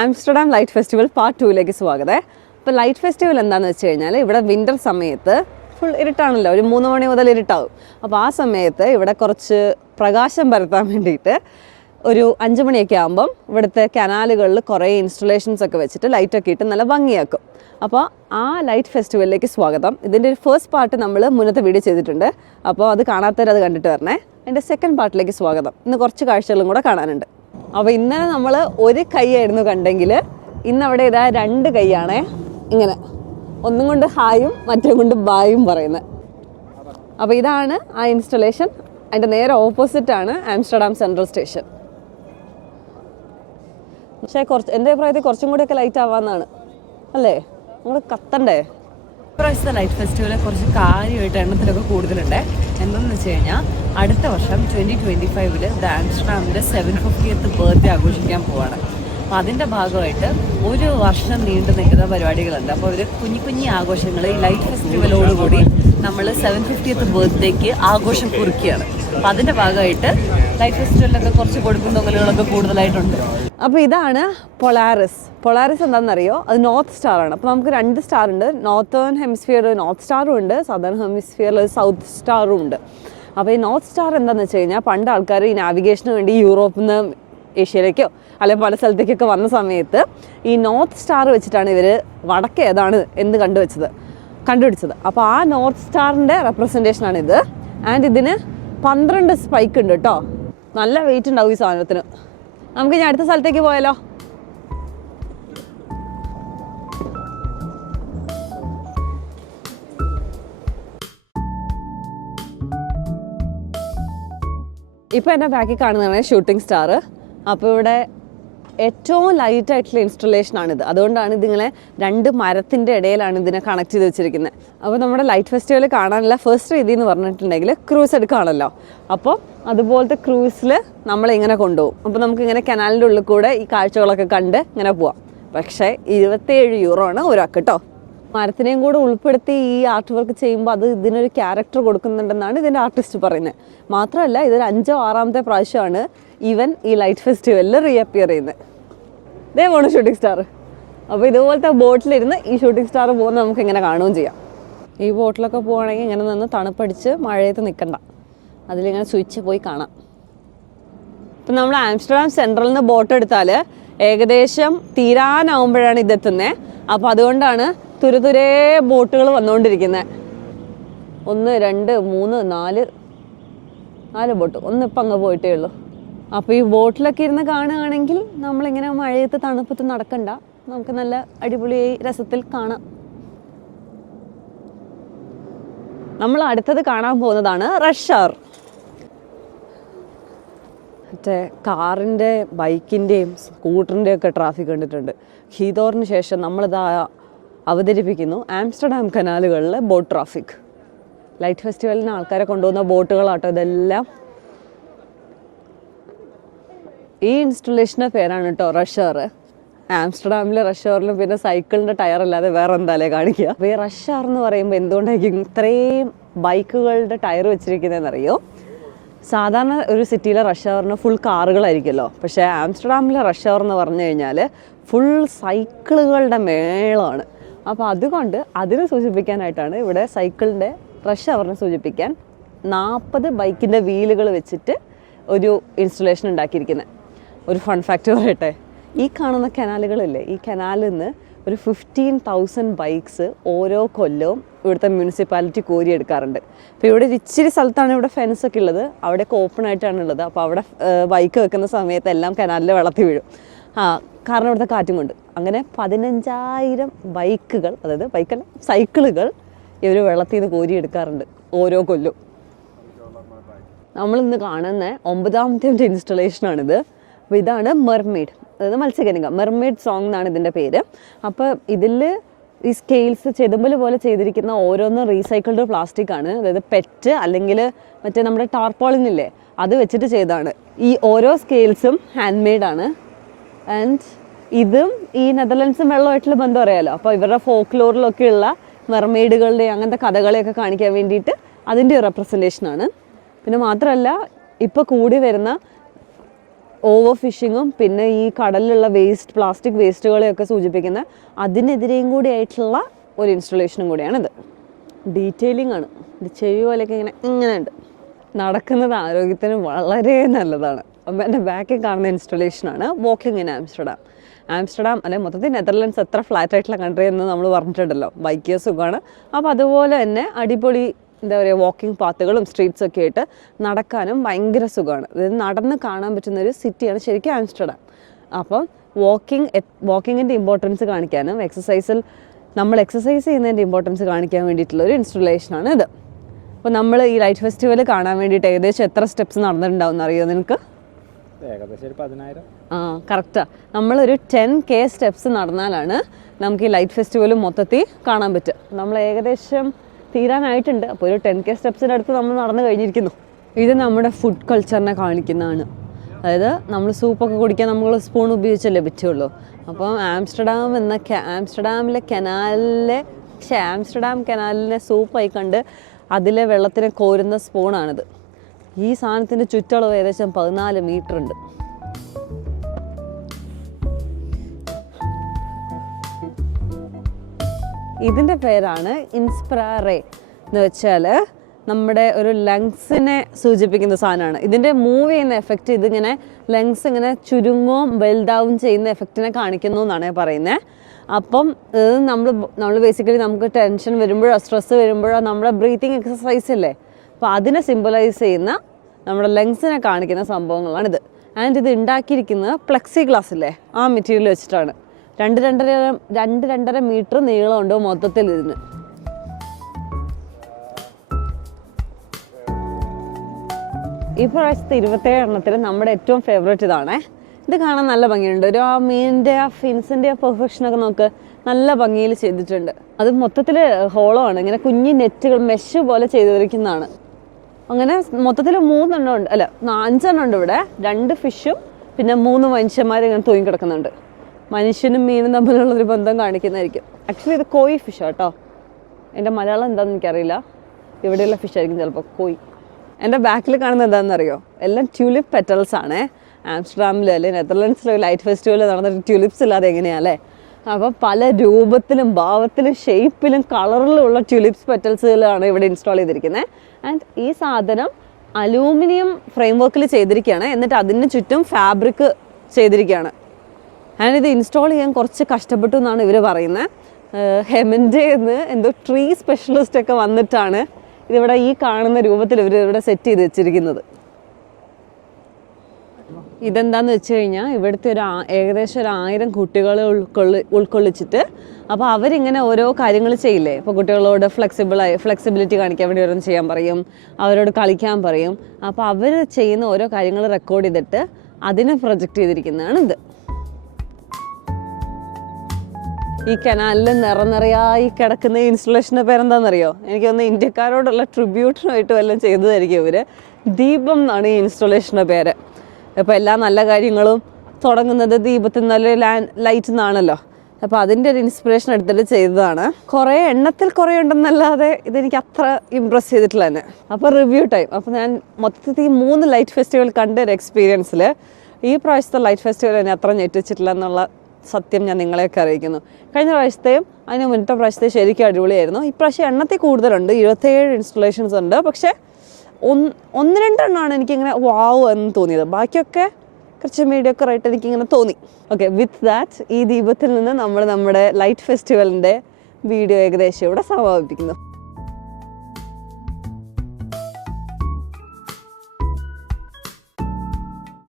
Amsterdam light festival part 2ലേക്ക് സ്വാഗതം. ഇപ്പോൾ light festival എന്താണെന്ന് വെച്ച് കഴിഞ്ഞാൽ ഇവിടെ വിൻ്റർ സമയത്ത് ഫുൾ ഇരുട്ടാണല്ലോ, ഒരു 3 മണി മുതൽ ഇരുട്ടാവും. അപ്പോൾ ആ സമയത്ത് ഇവിടെ കുറച്ച് പ്രകാശം പരത്താൻ വേണ്ടിയിട്ട് ഒരു 5 മണിയൊക്കെ ആകുമ്പം ഇവിടുത്തെ കനാലുകളിൽ കുറേ ഇൻസ്റ്റലേഷൻസ് ഒക്കെ വെച്ചിട്ട് ലൈറ്റൊക്കെ ഇട്ട് നല്ല ഭംഗിയാക്കും. അപ്പോൾ ആ ലൈറ്റ് ഫെസ്റ്റിവലിലേക്ക് സ്വാഗതം. ഇതിൻ്റെ ഒരു ഫസ്റ്റ് പാർട്ട് നമ്മൾ മുന്നത്തെ വീഡിയോ ചെയ്തിട്ടുണ്ട്, അപ്പോൾ അത് കാണാത്തവരത് കണ്ടിട്ട് വരണേ. അതിൻ്റെ സെക്കൻഡ് പാർട്ടിലേക്ക് സ്വാഗതം. ഇന്ന് കുറച്ച് കാഴ്ചകളും കൂടെ കാണാനുണ്ട്. അപ്പോൾ ഇന്നലെ നമ്മൾ ഒരു കൈയായിരുന്നു കണ്ടെങ്കിൽ ഇന്നവിടെ ഇതാ 2 കൈയാണേ. ഇങ്ങനെ ഒന്നും കൊണ്ട് ഹായും മറ്റേ കൊണ്ട് ബായും പറയുന്നത്. അപ്പോൾ ഇതാണ് ആ ഇൻസ്റ്റലേഷൻ. അതിൻ്റെ നേരെ ഓപ്പോസിറ്റാണ് ആംസ്റ്റർഡാം സെൻട്രൽ സ്റ്റേഷൻ. പക്ഷേ എൻ്റെ അഭിപ്രായത്തിൽ കുറച്ചും കൂടിയൊക്കെ ലൈറ്റ് ആവാമെന്നാണ് അല്ലേ, നമ്മൾ കത്തണ്ടേ. ഇപ്രാവശ്യത്തെ ലൈറ്റ് ഫെസ്റ്റിവലിൽ കുറച്ച് കാര്യമായിട്ട് എണ്ണത്തിലൊക്കെ കൂടുതലുണ്ട്. എന്താണെന്ന് വെച്ച് കഴിഞ്ഞാൽ അടുത്ത വർഷം 2025 ഇവിടെ ആംസ്റ്റർഡാമിൻ്റെ 750th ബർത്ത്ഡേ ആഘോഷിക്കാൻ പോവാണ്. അപ്പോൾ അതിൻ്റെ ഭാഗമായിട്ട് ഒരു വർഷം നീണ്ടു നിൽക്കുന്ന പരിപാടികളുണ്ട്. അപ്പോൾ ഒരു കുഞ്ഞി ആഘോഷങ്ങൾ ഈ ലൈറ്റ് ഫെസ്റ്റിവലോടുകൂടി നമ്മൾ 750th ബർത്ത്ഡേക്ക് ആഘോഷം കുറിക്കുകയാണ്. അപ്പോൾ അതിൻ്റെ ഭാഗമായിട്ട് ലൈറ്റ് ഫെസ്റ്റിവലിലൊക്കെ കുറച്ച് കൊടുക്കുന്ന തൊങ്ങലുകളൊക്കെ കൂടുതലായിട്ടുണ്ട്. അപ്പോൾ ഇതാണ് പൊളാറിസ്. പൊളാറിസ് എന്താണെന്നറിയോ, അത് നോർത്ത് സ്റ്റാർ ആണ്. അപ്പോൾ നമുക്ക് 2 സ്റ്റാർ ഉണ്ട്. നോർത്തേൺ ഹെമിസ്ഫിയറിൽ നോർത്ത് സ്റ്റാറും ഉണ്ട്, സദേൺ ഹെമിസ്ഫിയറിൽ സൗത്ത് സ്റ്റാറും ഉണ്ട്. അപ്പോൾ ഈ നോർത്ത് സ്റ്റാർ എന്താണെന്ന് വെച്ച് കഴിഞ്ഞാൽ പണ്ട് ആൾക്കാർ ഈ നാവിഗേഷന് വേണ്ടി യൂറോപ്പിൽ നിന്ന് ഏഷ്യയിലേക്കോ അല്ലെങ്കിൽ പല സ്ഥലത്തേക്കൊക്കെ വന്ന സമയത്ത് ഈ നോർത്ത് സ്റ്റാർ വെച്ചിട്ടാണ് ഇവർ വടക്ക് ഏതാണ് എന്ന് കണ്ടുപിടിച്ചത്. അപ്പോൾ ആ നോർത്ത് സ്റ്റാറിൻ്റെ റെപ്രസെൻറ്റേഷനാണിത്. ആൻഡ് ഇതിന് 12 സ്പൈക്ക് ഉണ്ട് കേട്ടോ. നല്ല വെയിറ്റ് ഉണ്ടാവും ഈ സാധനത്തിന്. നമുക്ക് ഇനി അടുത്ത സ്ഥലത്തേക്ക് പോയാലോ. ഇപ്പോൾ എൻ്റെ ബാക്കിൽ കാണുന്നതാണ് ഷൂട്ടിംഗ് സ്റ്റാർ. അപ്പോൾ ഇവിടെ ഏറ്റവും ലൈറ്റായിട്ടുള്ള ഇൻസ്റ്റലേഷനാണിത്. അതുകൊണ്ടാണ് ഇതിങ്ങനെ 2 മരത്തിൻ്റെ ഇടയിലാണ് ഇതിനെ കണക്ട് ചെയ്ത് വെച്ചിരിക്കുന്നത്. അപ്പോൾ നമ്മുടെ ലൈറ്റ് ഫെസ്റ്റിവൽ കാണാനുള്ള ഫസ്റ്റ് രീതി എന്ന് പറഞ്ഞിട്ടുണ്ടെങ്കിൽ ക്രൂസ് എടുക്കുകയാണല്ലോ. അപ്പോൾ അതുപോലത്തെ ക്രൂസിൽ നമ്മളിങ്ങനെ കൊണ്ടുപോകും. അപ്പോൾ നമുക്കിങ്ങനെ കനാലിൻ്റെ ഉള്ളിൽ കൂടെ ഈ കാഴ്ചകളൊക്കെ കണ്ട് ഇങ്ങനെ പോവാം. പക്ഷേ 27 യൂറോ ആണ് ഒരാൾക്ക് കേട്ടോ. മരത്തിനെയും കൂടെ ഉൾപ്പെടുത്തി ഈ ആർട്ട് വർക്ക് ചെയ്യുമ്പോൾ അത് ഇതിനൊരു ക്യാരക്ടർ കൊടുക്കുന്നുണ്ടെന്നാണ് ഇതിൻ്റെ ആർട്ടിസ്റ്റ് പറയുന്നത്. മാത്രമല്ല ഇതൊരു 5ോ 6ാമത്തെ പ്രാവശ്യമാണ് ഈവൻ ഈ ലൈറ്റ് ഫെസ്റ്റിവലിൽ റീഅപ്പിയർ ചെയ്യുന്നത്. ഇതേ പോണു ഷൂട്ടിംഗ് സ്റ്റാർ. അപ്പോൾ ഇതുപോലത്തെ ബോട്ടിലിരുന്ന് ഈ ഷൂട്ടിംഗ് സ്റ്റാർ പോകുന്നത് നമുക്ക് ഇങ്ങനെ കാണുകയും ചെയ്യാം. ഈ ബോട്ടിലൊക്കെ പോവുകയാണെങ്കിൽ ഇങ്ങനെ നിന്ന് തണുപ്പടിച്ച് മഴയത്ത് നിൽക്കണ്ട, അതിലിങ്ങനെ സ്വിച്ച് പോയി കാണാം. ഇപ്പം നമ്മൾ ആംസ്റ്റർഡാം സെൻട്രലിൽ നിന്ന് ബോട്ട് എടുത്താൽ ഏകദേശം തീരാനാവുമ്പോഴാണ് ഇതെത്തുന്നത്. അപ്പോൾ അതുകൊണ്ടാണ് തുരുതുരേ ബോട്ടുകൾ വന്നുകൊണ്ടിരിക്കുന്നത്. 1 2 3 4 ബോട്ട്. ഇപ്പം അങ്ങ് പോയിട്ടേ ഉള്ളൂ. അപ്പോൾ ഈ ബോട്ടിലൊക്കെ ഇരുന്ന് കാണുകയാണെങ്കിൽ നമ്മളിങ്ങനെ മഴയത്ത് തണുപ്പത്ത് നടക്കണ്ട, നമുക്ക് നല്ല അടിപൊളിയായി രസത്തിൽ കാണാം. നമ്മൾ അടുത്തത് കാണാൻ പോകുന്നതാണ് റഷ് അവർ. മറ്റേ കാറിൻ്റെ ബൈക്കിൻ്റെയും സ്കൂട്ടറിൻ്റെയും ഒക്കെ ട്രാഫിക് കണ്ടിട്ടുണ്ട്. ഹീതോറിന് ശേഷം നമ്മളിതാ അവതരിപ്പിക്കുന്നു ആംസ്റ്റർഡാം കനാലുകളിലെ ബോട്ട് ട്രാഫിക്. ലൈറ്റ് ഫെസ്റ്റിവലിന് ആൾക്കാരെ കൊണ്ടുപോകുന്ന ബോട്ടുകളാട്ടോ ഇതെല്ലാം. ഈ ഇൻസ്റ്റലേഷൻ്റെ പേരാണ് കേട്ടോ റഷ് അവർ. ആംസ്റ്റർഡാമിലെ റഷ് അവറിലും പിന്നെ സൈക്കിളിൻ്റെ ടയർ അല്ലാതെ വേറെ എന്തായാലേ കാണിക്കുക. അപ്പോൾ ഈ റഷ് അവർ എന്ന് പറയുമ്പോൾ എന്തുകൊണ്ടായിരിക്കും ഇത്രയും ബൈക്കുകളുടെ ടയർ വെച്ചിരിക്കുന്നതെന്നറിയോ? സാധാരണ ഒരു സിറ്റിയിലെ റഷ് അവറിന് ഫുൾ കാറുകളായിരിക്കുമല്ലോ. പക്ഷേ ആംസ്റ്റർഡാമിലെ റഷ് അവർ എന്ന് പറഞ്ഞു കഴിഞ്ഞാൽ ഫുൾ സൈക്കിളുകളുടെ മേളമാണ്. അപ്പോൾ അതുകൊണ്ട് അതിനെ സൂചിപ്പിക്കാനായിട്ടാണ് ഇവിടെ സൈക്കിളിൻ്റെ റഷ് അവറിനെ സൂചിപ്പിക്കാൻ 40 ബൈക്കിൻ്റെ വീലുകൾ വെച്ചിട്ട് ഒരു ഇൻസ്റ്റലേഷൻ ഉണ്ടാക്കിയിരിക്കുന്നത്. ഒരു ഫൺ ഫാക്ട് പറയട്ടെ, ഈ കാണുന്ന കനാലുകളില്ലേ, ഈ കനാലിൽ നിന്ന് ഒരു 15,000 ബൈക്സ് ഓരോ കൊല്ലവും ഇവിടുത്തെ മുനിസിപ്പാലിറ്റി കോരിയെടുക്കാറുണ്ട്. അപ്പോൾ ഇവിടെ ഇച്ചിരി സ്ഥലത്താണ് ഇവിടെ ഫെൻസൊക്കെ ഉള്ളത്, അവിടെയൊക്കെ ഓപ്പൺ ആയിട്ടാണ് ഉള്ളത്. അപ്പോൾ അവിടെ ബൈക്ക് വെക്കുന്ന സമയത്ത് എല്ലാം കനാലിൽ വെള്ളത്തിൽ വീഴും. കാരണം ഇവിടുത്തെ കാറ്റും കൊണ്ട്. അങ്ങനെ 15,000 ബൈക്കുകൾ, അതായത് ബൈക്കല്ല സൈക്കിളുകൾ ഇവർ വെള്ളത്തിൽ നിന്ന് കോരിയെടുക്കാറുണ്ട് ഓരോ കൊല്ലവും. നമ്മളിന്ന് കാണുന്ന 9ാമത്തെ ഇൻസ്റ്റലേഷനാണിത്. അപ്പോൾ ഇതാണ് മെർമെയ്ഡ്, അതായത് മത്സ്യകന്യക. മെർമെയ്ഡ് സോങ് എന്നാണ് ഇതിൻ്റെ പേര്. അപ്പോൾ ഇതിൽ ഈ സ്കെയിൽസ് ചെതുമ്പൽ പോലെ ചെയ്തിരിക്കുന്ന ഓരോന്നും റീസൈക്കിൾഡ് പ്ലാസ്റ്റിക് ആണ്. അതായത് പെറ്റ് അല്ലെങ്കിൽ മറ്റേ നമ്മുടെ ടാർപോളിനില്ലേ അത് വെച്ചിട്ട് ചെയ്തതാണ്. ഈ ഓരോ സ്കെയിൽസും ഹാൻഡ് മെയ്ഡാണ്. ആൻഡ് ഇതും ഈ നെതർലൻഡ്സും വെള്ളമായിട്ടുള്ള ബന്ധം അറിയാമല്ലോ. അപ്പോൾ ഇവരുടെ ഫോക്ലോറിലൊക്കെയുള്ള മെർമെയ്ഡുകളുടെ അങ്ങനത്തെ കഥകളെയൊക്കെ കാണിക്കാൻ വേണ്ടിയിട്ട് അതിൻ്റെ റെപ്രസെൻറ്റേഷനാണ്. പിന്നെ മാത്രമല്ല ഇപ്പോൾ കൂടി വരുന്ന ഓവർ ഫിഷിങ്ങും പിന്നെ ഈ കടലിലുള്ള വേസ്റ്റ് പ്ലാസ്റ്റിക് വേസ്റ്റുകളെയൊക്കെ സൂചിപ്പിക്കുന്ന അതിനെതിരെയും കൂടി ആയിട്ടുള്ള ഒരു ഇൻസ്റ്റലേഷനും കൂടിയാണിത്. ഡീറ്റെയിലിംഗ് ആണ്, ഇത് ചെവി പോലെയൊക്കെ ഇങ്ങനെ ഉണ്ട്. നടക്കുന്നത് ആരോഗ്യത്തിന് വളരെ നല്ലതാണ്. അപ്പം എൻ്റെ ബാക്കിൽ കാണുന്ന ഇൻസ്റ്റലേഷനാണ് വാക്കിംഗ് ഇൻ ആംസ്റ്റർഡാം. ആംസ്റ്റർഡാം അല്ലെങ്കിൽ മൊത്തത്തിൽ നെതർലൻഡ്സ് എത്ര ഫ്ലാറ്റ് ആയിട്ടുള്ള കൺട്രി എന്ന് നമ്മൾ പറഞ്ഞിട്ടുണ്ടല്ലോ, ബൈക്ക് സുഖമാണ്. അപ്പോൾ അതുപോലെ തന്നെ അടിപൊളി എന്താ പറയുക വാക്കിംഗ് പാത്തുകളും സ്ട്രീറ്റ്സ് ഒക്കെ ആയിട്ട് നടക്കാനും ഭയങ്കര സുഖമാണ്. അതായത് നടന്ന് കാണാൻ പറ്റുന്നൊരു സിറ്റിയാണ് ശരിക്കും ആംസ്റ്റർഡാം. അപ്പം വാക്കിങ്ങിൻ്റെ ഇമ്പോർട്ടൻസ് കാണിക്കാനും നമ്മൾ എക്സസൈസ് ചെയ്യുന്നതിൻ്റെ ഇമ്പോർട്ടൻസ് കാണിക്കാൻ വേണ്ടിയിട്ടുള്ളൊരു ഇൻസ്റ്റലേഷനാണ് ഇത്. അപ്പോൾ നമ്മൾ ഈ ലൈറ്റ് ഫെസ്റ്റിവൽ കാണാൻ വേണ്ടിയിട്ട് ഏകദേശം എത്ര സ്റ്റെപ്സ് നടന്നിട്ടുണ്ടാവും എന്നറിയോ നിനക്ക്? ഏകദേശം 10,000. കറക്റ്റാണ്. നമ്മളൊരു 10K സ്റ്റെപ്സ് നടന്നാലാണ് നമുക്ക് ഈ ലൈറ്റ് ഫെസ്റ്റിവൽ മൊത്തത്തിൽ കാണാൻ പറ്റുക. നമ്മൾ ഏകദേശം തീരാനായിട്ടുണ്ട്. അപ്പോൾ ഒരു 10K സ്റ്റെപ്സിൻ്റെ അടുത്ത് നമ്മൾ നടന്നു കഴിഞ്ഞിരിക്കുന്നു. ഇത് നമ്മുടെ ഫുഡ് കൾച്ചറിനെ കാണിക്കുന്നതാണ്. അതായത് നമ്മൾ സൂപ്പൊക്കെ കുടിക്കാൻ നമ്മൾ സ്പൂൺ ഉപയോഗിച്ചല്ലേ പറ്റുള്ളൂ. അപ്പം ആംസ്റ്റർഡാം കനാലിലെ സൂപ്പായി കണ്ട് അതിലെ വെള്ളത്തിനെ കോരുന്ന സ്പൂണാണിത്. ഈ സാധനത്തിൻ്റെ ചുറ്റളവ് ഏകദേശം 14 മീറ്റർ ഉണ്ട്. ഇതിൻ്റെ പേരാണ് ഇൻസ്പ്രാറേ എന്ന് വെച്ചാൽ നമ്മുടെ ഒരു ലങ്സിനെ സൂചിപ്പിക്കുന്ന സാധനമാണ്. ഇതിൻ്റെ മൂവ് ചെയ്യുന്ന എഫക്റ്റ് ഇതിങ്ങനെ ലങ്സ് ഇങ്ങനെ ചുരുങ്ങുകയും വലുതാവും ചെയ്യുന്ന എഫക്റ്റിനെ കാണിക്കുന്നു എന്നാണ് പറയുന്നത്. അപ്പം ഇത് നമ്മൾ ബേസിക്കലി നമുക്ക് ടെൻഷൻ വരുമ്പോഴോ സ്ട്രെസ് വരുമ്പോഴോ നമ്മുടെ ബ്രീത്തിങ് എക്സസൈസ് അല്ലേ, അപ്പോൾ അതിനെ സിംബലൈസ് ചെയ്യുന്ന നമ്മുടെ ലങ്സിനെ കാണിക്കുന്ന സംഭവങ്ങളാണിത്. ആൻഡ് ഇത് ഉണ്ടാക്കിയിരിക്കുന്നത് പ്ലെക്സി ഗ്ലാസ് അല്ലേ, ആ മെറ്റീരിയൽ വെച്ചിട്ടാണ്. 2-2.5 മീറ്റർ നീളമുണ്ട് മൊത്തത്തിൽ ഇതിന്. ഈ പ്രാവശ്യത്തെ 27 എണ്ണത്തിൽ നമ്മുടെ ഏറ്റവും ഫേവറേറ്റ് ഇതാണേ. ഇത് കാണാൻ നല്ല ഭംഗിയുണ്ട്. ഒരു ആ മീനിൻ്റെ ആ ഫിൻസിൻ്റെ ആ പെർഫെക്ഷനൊക്കെ നമുക്ക് നല്ല ഭംഗിയിൽ ചെയ്തിട്ടുണ്ട്. അത് മൊത്തത്തിൽ ഹോളോ ആണ്, ഇങ്ങനെ കുഞ്ഞി നെറ്റുകൾ മെഷ് പോലെ ചെയ്തിരിക്കുന്നതാണ്. അങ്ങനെ മൊത്തത്തിൽ 3 എണ്ണം ഉണ്ട്, അല്ല 5 എണ്ണം ഉണ്ട് ഇവിടെ. 2 ഫിഷും പിന്നെ 3 മനുഷ്യന്മാരും ഇങ്ങനെ തൂങ്ങി കിടക്കുന്നുണ്ട്. മനുഷ്യനും മീനും തമ്മിലുള്ളൊരു ബന്ധം കാണിക്കുന്നതായിരിക്കും. ആക്ച്വലി ഇത് കോയി ഫിഷ് കേട്ടോ. എൻ്റെ മലയാളം എന്താണെന്ന് എനിക്കറിയില്ല. ഇവിടെയുള്ള ഫിഷ് ആയിരിക്കും ചിലപ്പോൾ കോയി. എൻ്റെ ബാക്കിൽ കാണുന്നത് എന്താണെന്നറിയോ? എല്ലാം ട്യൂലിപ്പ് പെറ്റൽസ് ആണ്. ആംസ്റ്റർഡാമിൽ അല്ലെങ്കിൽ നെതർലൻഡ്സിലെ ലൈറ്റ് ഫെസ്റ്റിവൽ നടന്നിട്ട് ട്യൂലിപ്സ് ഇല്ലാതെ എങ്ങനെയാണല്ലേ? അപ്പോൾ പല രൂപത്തിലും ഭാവത്തിലും ഷേപ്പിലും കളറിലുള്ള ട്യൂലിപ്സ് പെറ്റൽസുകളാണ് ഇവിടെ ഇൻസ്റ്റാൾ ചെയ്തിരിക്കുന്നത്. ആൻഡ് ഈ സാധനം അലൂമിനിയം ഫ്രെയിം വർക്കിൽ ചെയ്തിരിക്കുകയാണ്. എന്നിട്ട് അതിന് ചുറ്റും ഫാബ്രിക് ചെയ്തിരിക്കുകയാണ്. ആൻഡ് ഇത് ഇൻസ്റ്റാൾ ചെയ്യാൻ കുറച്ച് കഷ്ടപ്പെട്ടു എന്നാണ് ഇവർ പറയുന്നത്. ഹെമൻ്റെ എന്ന് എന്തോ ട്രീ സ്പെഷ്യലിസ്റ്റ് ഒക്കെ വന്നിട്ടാണ് ഇതിവിടെ ഈ കാണുന്ന രൂപത്തിൽ ഇവർ ഇവിടെ സെറ്റ് ചെയ്ത് വെച്ചിരിക്കുന്നത്. ഇതെന്താന്ന് വെച്ച് കഴിഞ്ഞാൽ ഇവിടുത്തെ ഏകദേശം 1000 കുട്ടികളെ ഉൾക്കൊള്ളിച്ചിട്ട് അപ്പോൾ അവരിങ്ങനെ ഓരോ കാര്യങ്ങൾ ചെയ്യില്ലേ. ഇപ്പോൾ കുട്ടികളോട് ഫ്ലെക്സിബിലിറ്റി കാണിക്കാൻ വേണ്ടി ഓരോന്ന് ചെയ്യാൻ പറയും, അവരോട് കളിക്കാൻ പറയും. അപ്പോൾ അവർ ചെയ്യുന്ന ഓരോ കാര്യങ്ങൾ റെക്കോർഡ് ചെയ്തിട്ട് അതിനെ പ്രൊജക്റ്റ് ചെയ്തിരിക്കുന്നതാണ് ഇത്. ഈ കനാലിൽ നിറയായി കിടക്കുന്ന ഇൻസ്റ്റലേഷൻ്റെ പേരെന്താണെന്നറിയോ? എനിക്ക് തോന്നുന്നു ഇന്ത്യക്കാരോടുള്ള ട്രിബ്യൂട്ടറായിട്ട് വല്ലതും ചെയ്തതായിരിക്കും ഇവർ. ദീപം എന്നാണ് ഈ ഇൻസ്റ്റലേഷൻ്റെ പേര്. ഇപ്പോൾ എല്ലാ നല്ല കാര്യങ്ങളും തുടങ്ങുന്നത് ദീപത്തിൽ നല്ല ലൈറ്റ് നിന്നാണല്ലോ. അപ്പോൾ അതിൻ്റെ ഒരു ഇൻസ്പിറേഷൻ എടുത്തിട്ട് ചെയ്തതാണ്. എണ്ണത്തിൽ കുറേ ഉണ്ടെന്നല്ലാതെ ഇതെനിക്ക് അത്ര ഇമ്പ്രസ് ചെയ്തിട്ടില്ല തന്നെ. അപ്പോൾ റിവ്യൂ ടൈം. അപ്പോൾ ഞാൻ മൊത്തത്തിൽ 3 ലൈറ്റ് ഫെസ്റ്റിവൽ കണ്ട ഒരു എക്സ്പീരിയൻസിൽ ഈ പ്രാവശ്യത്തെ ലൈറ്റ് ഫെസ്റ്റിവൽ എന്നെ അത്ര ഞെട്ടിച്ചിട്ടില്ല എന്നുള്ള സത്യം ഞാൻ നിങ്ങളെയൊക്കെ അറിയിക്കുന്നു. കഴിഞ്ഞ പ്രാവശ്യത്തെയും അതിന് മുന്നത്തെ പ്രാവശ്യത്തെ ശരിക്കും അടിപൊളിയായിരുന്നു. ഇപ്രാവശ്യം എണ്ണത്തിൽ കൂടുതലുണ്ട്, 27 ഇൻസ്റ്റലേഷൻസ് ഉണ്ട്. പക്ഷേ 1-2 എണ്ണമാണ് എനിക്കിങ്ങനെ വാവ് എന്ന് തോന്നിയത്. ബാക്കിയൊക്കെ കുറച്ച് മീഡിയൊക്കെ ആയിട്ട് എനിക്കിങ്ങനെ തോന്നി. ഓക്കെ, വിത്ത് ദാറ്റ് ഈ ദീപത്തിൽ നിന്ന് നമ്മൾ നമ്മുടെ ലൈറ്റ് ഫെസ്റ്റിവലിൻ്റെ വീഡിയോ ഏകദേശം ഇവിടെ സമാപിപ്പിക്കുന്നു.